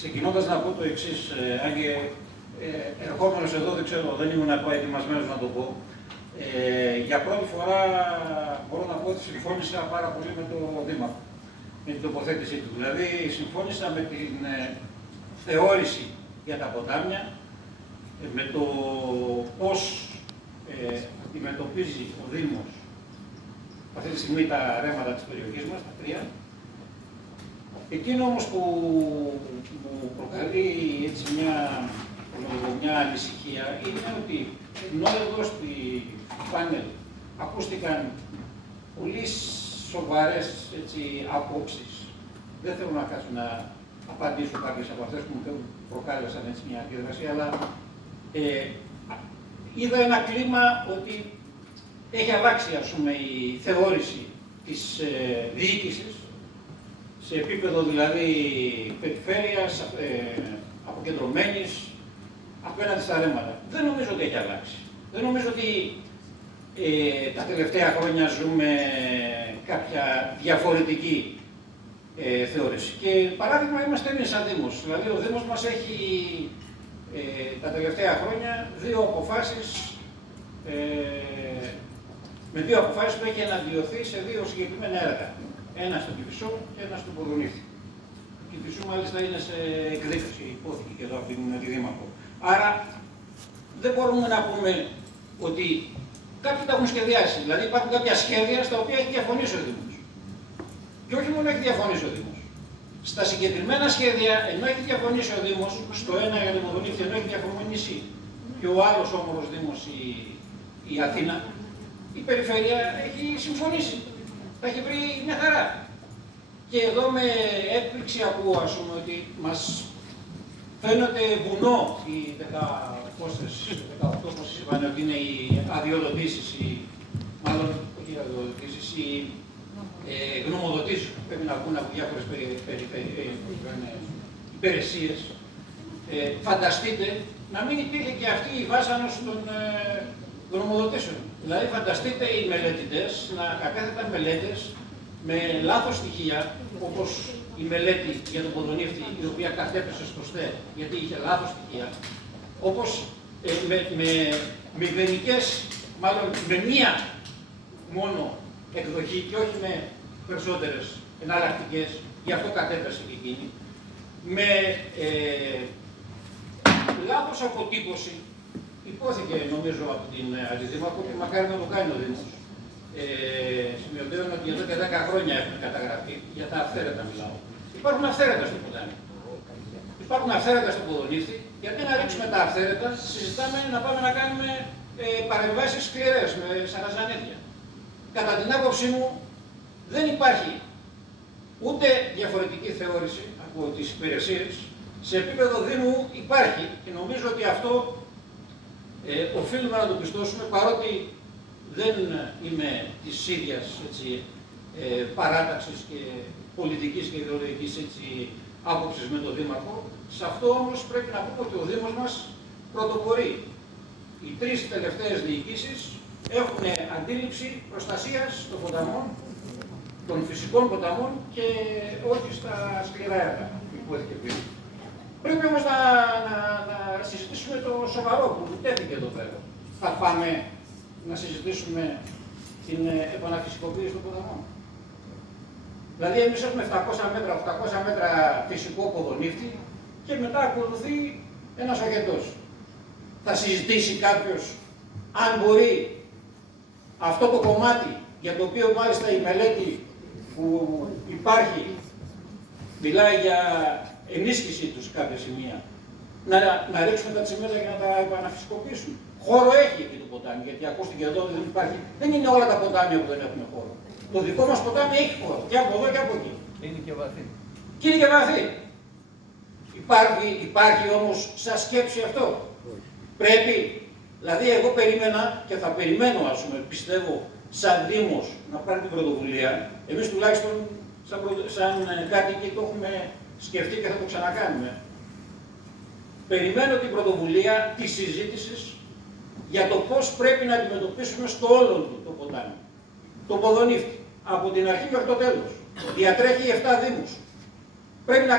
Ξεκινώντας να πω το εξής, αν και ερχόμενος εδώ δεν ξέρω, δεν ήμουν ετοιμασμένος να το πω. Για πρώτη φορά μπορώ να πω ότι συμφώνησα πάρα πολύ με τον Δήμαρχο, με την τοποθέτησή του. Δηλαδή, συμφώνησα με την θεώρηση για τα ποτάμια, με το πώς αντιμετωπίζει ο Δήμος αυτή τη στιγμή τα ρέματα της περιοχής μας, τα τρία. Εκείνο όμως που μου προκαλεί έτσι μια ανησυχία είναι ότι ενώ εδώ στη πάνελ ακούστηκαν πολύ σοβαρές απόψεις, δεν θέλω να κάτσω να απαντήσω κάποιες από αυτές που μου προκάλεσαν έτσι μια αντίδραση, αλλά είδα ένα κλίμα ότι έχει αλλάξει, ας πούμε, η θεώρηση της διοίκησης σε επίπεδο δηλαδή περιφέρειας, αποκεντρωμένης, απέναντι στα ρέματα. Δεν νομίζω ότι έχει αλλάξει. Δεν νομίζω ότι τα τελευταία χρόνια ζούμε κάποια διαφορετική θεώρηση. Και παράδειγμα είμαστε εμείς σαν Δήμος. Δηλαδή ο Δήμος μας έχει τα τελευταία χρόνια με δύο αποφάσεις που έχει αναδειωθεί σε δύο συγκεκριμένα έργα. Ένα στον Κηφισό και ένα στον Ποδονήθη. Το Κηφισό μάλιστα είναι σε εκδίκαση, υπόθηκε και εδώ από τη Δήμαρχο. Άρα δεν μπορούμε να πούμε ότι κάποιοι τα έχουν σχεδιάσει. Δηλαδή υπάρχουν κάποια σχέδια στα οποία έχει διαφωνήσει ο Δήμος. Και όχι μόνο έχει διαφωνήσει ο Δήμος. Στα συγκεκριμένα σχέδια, ενώ έχει διαφωνήσει ο Δήμος, στο ένα για τον Ποδονήθη, ενώ έχει διαφωνήσει και ο άλλος όμορος Δήμος, η Αθήνα, η Περιφέρεια έχει συμφωνήσει. Τα έχει βρει μια χαρά. Και εδώ με έκπληξη ακούω, ας πούμε, ότι μας φαίνεται βουνό οι 18, όπως είπαν, ότι είναι οι αδειοδοτήσεις, μάλλον όχι οι αδειοδοτήσεις, οι γνωμοδοτήσεις που πρέπει να βγουν από διάφορες υπηρεσίες. Φανταστείτε να μην υπήρχε και αυτή η βάσανος των γνωμοδοτήσεων. Δηλαδή, φανταστείτε οι μελετητές να ακάθεταν μελέτες με λάθος στοιχεία, όπως η μελέτη για τον Ποδονήθη, η οποία κατέπεσε στο ΣΤΕ, γιατί είχε λάθος στοιχεία, όπως με μηδενικές, μάλλον με μία μόνο εκδοχή και όχι με περισσότερες εναλλακτικές, γι' αυτό κατέπεσε και εκείνη, με λάθος αποτύπωση. Υπόθηκε νομίζω από την Αντιδήμαρχο και μακάρι να το κάνει ο Δήμος. Σημειωτέων ότι εδώ και 10 χρόνια έχουν καταγραφεί, για τα αυθαίρετα μιλάω. Υπάρχουν αυθαίρετα στο ποτάμι. Υπάρχουν αυθαίρετα στο Ποδονήθη, γιατί να ρίξουμε τα αυθαίρετα, συζητάμε να πάμε να κάνουμε παρεμβάσεις σκληρές με σαραζανίδια. Κατά την άποψή μου, δεν υπάρχει ούτε διαφορετική θεώρηση από τις υπηρεσίες. Σε επίπεδο Δήμου υπάρχει και νομίζω ότι αυτό οφείλουμε να το πιστώσουμε, παρότι δεν είμαι της ίδιας παράταξης και πολιτικής και ιδεολογικής άποψης με τον Δήμαρχο. Σε αυτό όμως πρέπει να πούμε ότι ο Δήμος μας πρωτοπορεί. Οι τρεις τελευταίες διοικήσεις έχουν αντίληψη προστασίας των ποταμών, των φυσικών ποταμών και όχι στα σκληρά έργα που υπόθηκε πριν. Πρέπει όμως να συζητήσουμε το σοβαρό που τέθηκε εδώ πέρα. Θα πάμε να συζητήσουμε την επαναφυσικοποίηση των ποταμών. Δηλαδή, εμείς έχουμε 700 μέτρα, 800 μέτρα φυσικό Ποδονήθη και μετά ακολουθεί ένας οχετός. Θα συζητήσει κάποιος αν μπορεί αυτό το κομμάτι, για το οποίο μάλιστα η μελέτη που υπάρχει μιλάει για ενίσχυσή τους σε κάποια σημεία, να ρίξουμε τα τσιμέντρα για να τα επαναφυσικοποιήσουμε. Χώρο έχει εκεί το ποτάμι, γιατί ακούστηκε εδώ ότι δεν υπάρχει. Δεν είναι όλα τα ποτάμια που δεν έχουν χώρο. Το δικό μας ποτάμι έχει χώρο, και από εδώ και από εκεί. Είναι και βαθύ. Και είναι και βαθύ. Υπάρχει όμως σαν σκέψη αυτό. Πρέπει, δηλαδή εγώ περίμενα και θα περιμένω, ας πούμε, πιστεύω, σαν Δήμος να πάρει την πρωτοβουλία. Εμείς τουλάχιστον σαν κάτοικοι το έχουμε σκεφτεί και θα το ξανακάνουμε. Περιμένω την πρωτοβουλία της συζήτησης για το πώς πρέπει να αντιμετωπίσουμε στο όλο του το ποτάμι. Το Ποδονήθη, από την αρχή μέχρι το τέλος. Διατρέχει 7 δήμους. Πρέπει να